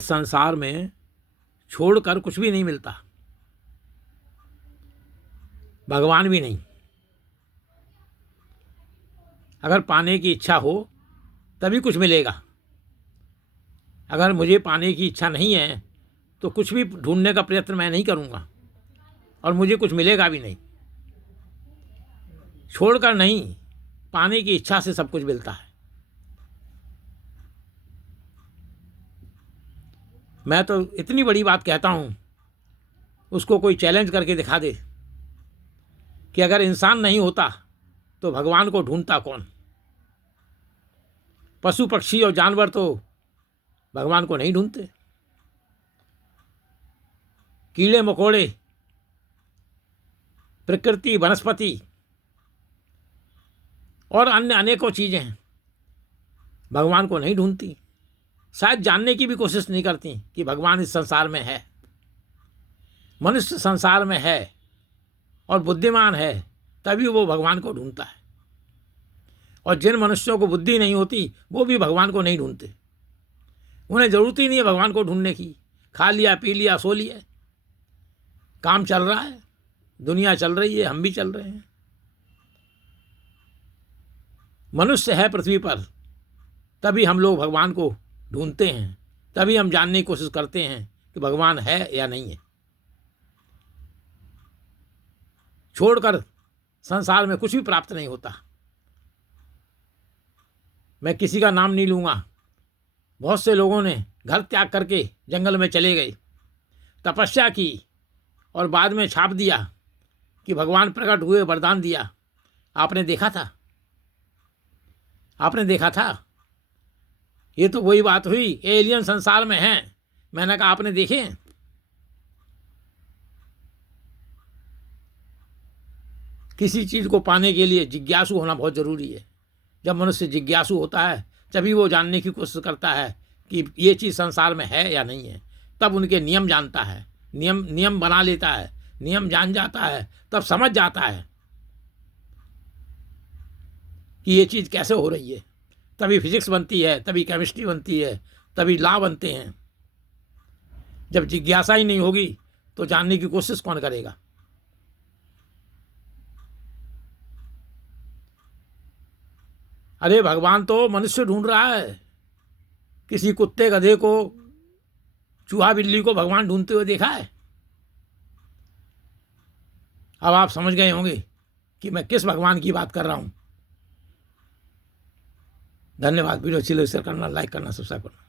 संसार में छोड़कर कुछ भी नहीं मिलता, भगवान भी नहीं। अगर पाने की इच्छा हो तभी कुछ मिलेगा। अगर मुझे पाने की इच्छा नहीं है तो कुछ भी ढूंढने का प्रयत्न मैं नहीं करूंगा और मुझे कुछ मिलेगा भी नहीं। छोड़कर नहीं, पाने की इच्छा से सब कुछ मिलता है। मैं तो इतनी बड़ी बात कहता हूं, उसको कोई चैलेंज करके दिखा दे कि अगर इंसान नहीं होता तो भगवान को ढूंढता कौन। पशु पक्षी और जानवर तो भगवान को नहीं ढूंढते। कीड़े मकोड़े, प्रकृति, वनस्पति और अन्य अनेकों चीजें हैं, भगवान को नहीं ढूंढती। शायद जानने की भी कोशिश नहीं करती कि भगवान इस संसार में है। मनुष्य संसार में है और बुद्धिमान है तभी वो भगवान को ढूंढता है। और जिन मनुष्यों को बुद्धि नहीं होती वो भी भगवान को नहीं ढूंढते। उन्हें जरूरत ही नहीं है भगवान को ढूंढने की। खा लिया, पी लिया, सो लिया, काम चल रहा है, दुनिया चल रही है, हम भी चल रहे हैं। मनुष्य है पृथ्वी पर तभी हम लोग भगवान को ढूंढते हैं, तभी हम जानने की कोशिश करते हैं कि भगवान है या नहीं है। छोड़कर संसार में कुछ भी प्राप्त नहीं होता। मैं किसी का नाम नहीं लूंगा। बहुत से लोगों ने घर त्याग करके जंगल में चले गए, तपस्या की और बाद में छाप दिया कि भगवान प्रकट हुए, वरदान दिया। आपने देखा था? आपने देखा था? ये तो वही बात हुई, एलियन संसार में हैं। मैंने कहा आपने देखे? किसी चीज को पाने के लिए जिज्ञासु होना बहुत जरूरी है। जब मनुष्य जिज्ञासु होता है तभी वो जानने की कोशिश करता है कि ये चीज संसार में है या नहीं है। तब उनके नियम जानता है, नियम बना लेता है, नियम जान जाता है, तब समझ जाता है कि ये चीज कैसे हो रही है। तभी फिजिक्स बनती है, तभी केमिस्ट्री बनती है, तभी लॉ बनते हैं। जब जिज्ञासा ही नहीं होगी तो जानने की कोशिश कौन करेगा। अरे भगवान तो मनुष्य ढूंढ रहा है। किसी कुत्ते, गधे को, चूहा, बिल्ली को भगवान ढूंढते हुए देखा है? अब आप समझ गए होंगे कि मैं किस भगवान की बात कर रहा हूं। धन्यवाद। वीडियो अच्छी लगे शेयर करना, लाइक करना, सब्सक्राइब करना।